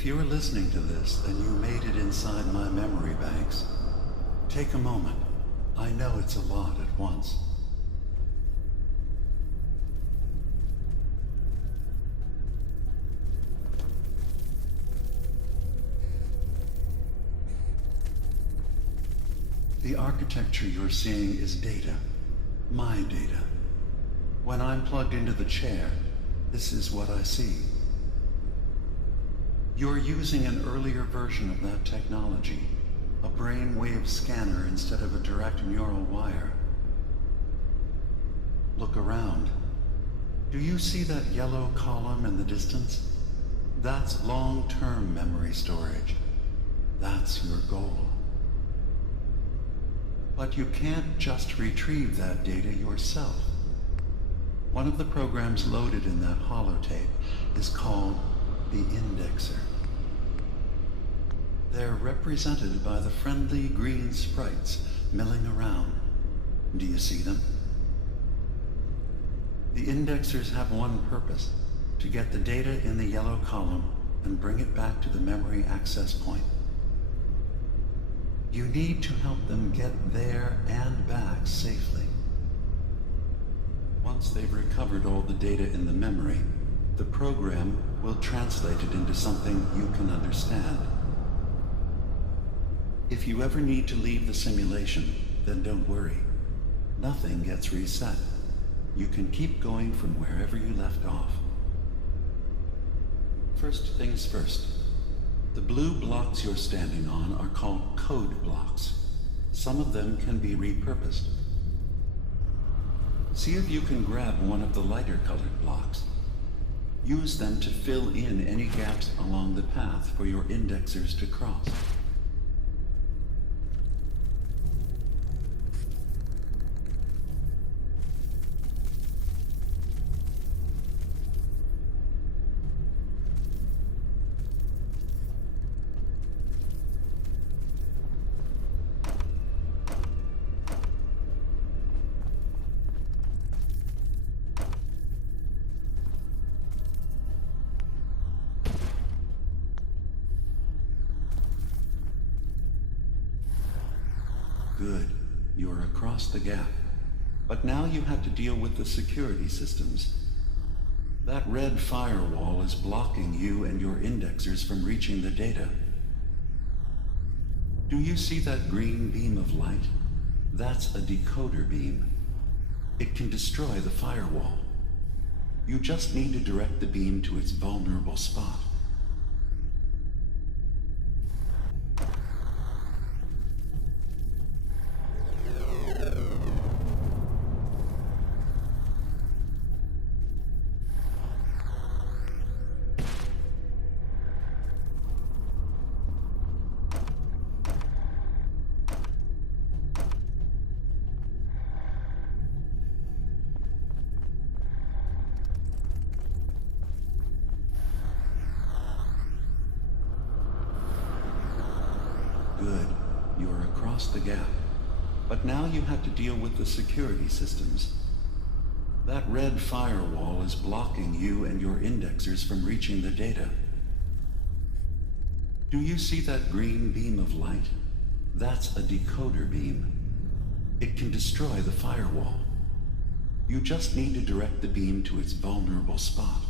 If you're listening to this, then you made it inside my memory banks. Take a moment. I know it's a lot at once. The architecture you're seeing is data. My data. When I'm plugged into the chair, this is what I see. You're using an earlier version of that technology, a brainwave scanner instead of a direct neural wire. Look around. Do you see that yellow column in the distance? That's long-term memory storage. That's your goal. But you can't just retrieve that data yourself. One of the programs loaded in that holotape is called the indexer. They're represented by the friendly green sprites milling around. Do you see them? The indexers have one purpose: to get the data in the yellow column and bring it back to the memory access point. You need to help them get there and back safely. Once they've recovered all the data in the memory, the program will translate it into something you can understand. If you ever need to leave the simulation, then don't worry. Nothing gets reset. You can keep going from wherever you left off. First things first. The blue blocks you're standing on are called code blocks. Some of them can be repurposed. See if you can grab one of the lighter colored blocks. Use them to fill in any gaps along the path for your indexers to cross. Good. You're across the gap. But now you have to deal with the security systems. That red firewall is blocking you and your indexers from reaching the data. Do you see that green beam of light? That's a decoder beam. It can destroy the firewall. You just need to direct the beam to its vulnerable spot. Good. You're across the gap. But now you have to deal with the security systems. That red firewall is blocking you and your indexers from reaching the data. Do you see that green beam of light? That's a decoder beam. It can destroy the firewall. You just need to direct the beam to its vulnerable spot.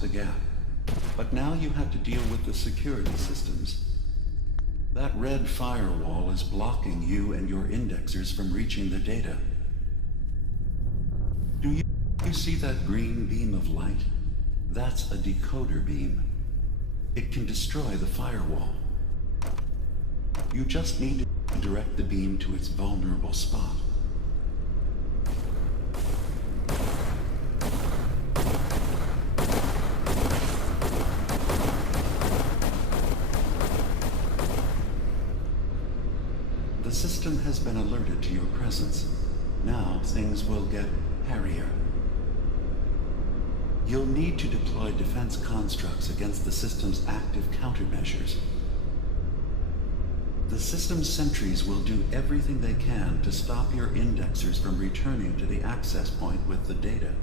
The gap. But now you have to deal with the security systems. That red firewall is blocking you and your indexers from reaching the data. Do you see that green beam of light? That's a decoder beam. It can destroy the firewall. You just need to direct the beam to its vulnerable spot. The system has been alerted to your presence. Now things will get hairier. You'll need to deploy defense constructs against the system's active countermeasures. The system's sentries will do everything they can to stop your indexers from returning to the access point with the data.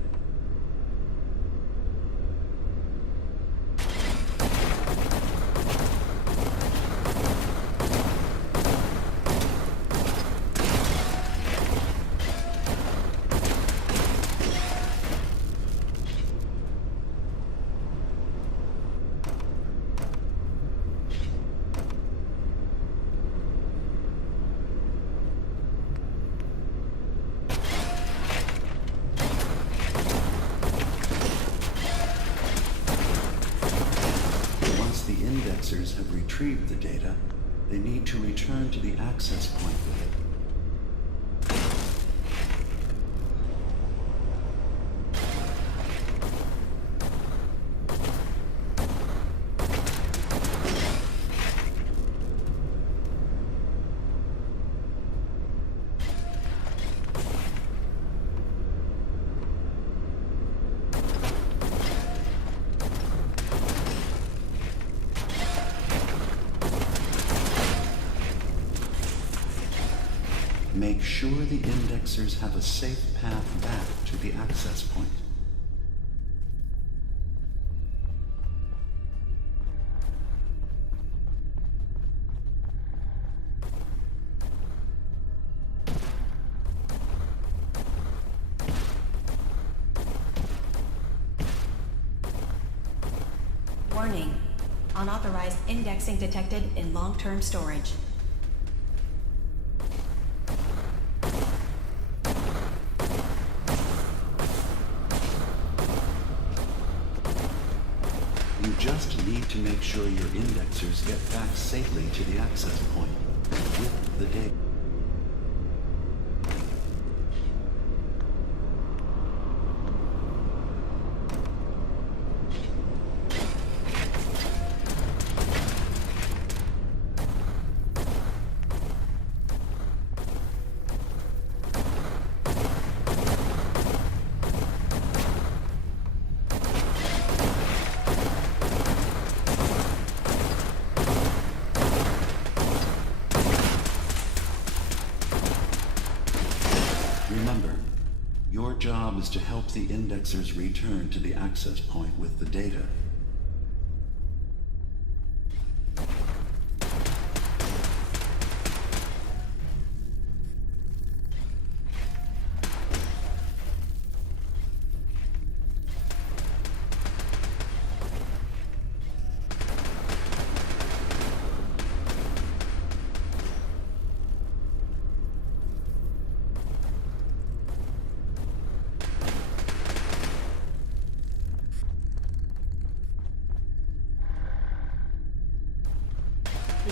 Have retrieved the data, they need to return to the access point with it. Make sure the indexers have a safe path back to the access point. Warning. Unauthorized indexing detected in long-term storage. You just need to make sure your indexers get back safely to the access point with the data. Remember, your job is to help the indexers return to the access point with the data.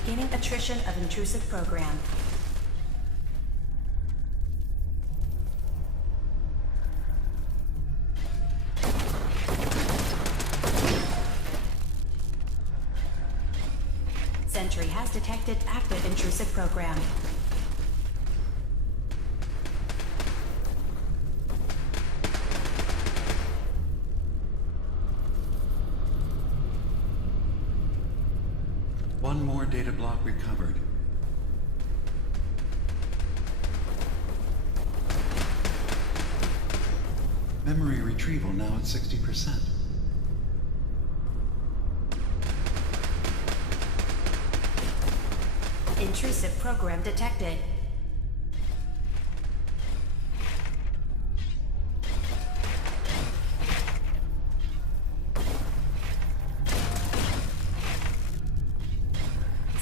Beginning attrition of intrusive program. Sentry has detected active intrusive program. One more data block recovered. Memory retrieval now at 60%. Intrusive program detected.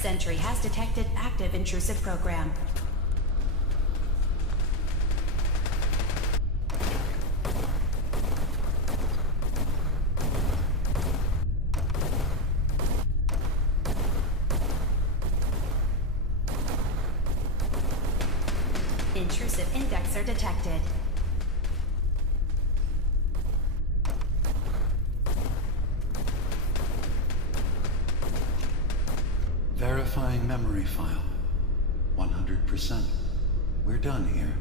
Sentry has detected active intrusive program. Intrusive indexer detected. Verifying memory file. 100%. We're done here.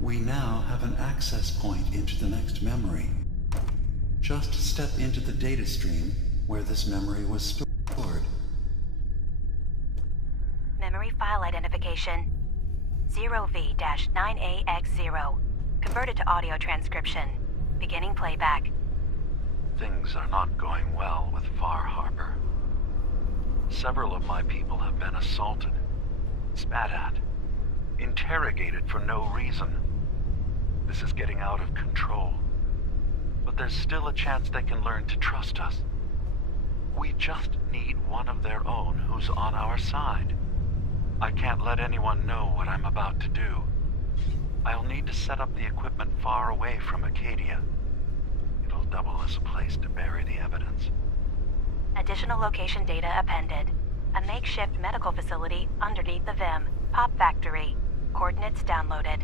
We now have an access point into the next memory. Just step into the data stream where this memory was stored. Memory file identification 0V-9AX0. Converted to audio transcription. Beginning playback. Things are not going well with Far Harbor. Several of my people have been assaulted, spat at, interrogated for no reason. This is getting out of control. But there's still a chance they can learn to trust us. We just need one of their own who's on our side. I can't let anyone know what I'm about to do. I'll need to set up the equipment far away from Acadia. It'll double as a place to bury the evidence. Additional location data appended. A makeshift medical facility underneath the VIM. Pop Factory. Coordinates downloaded.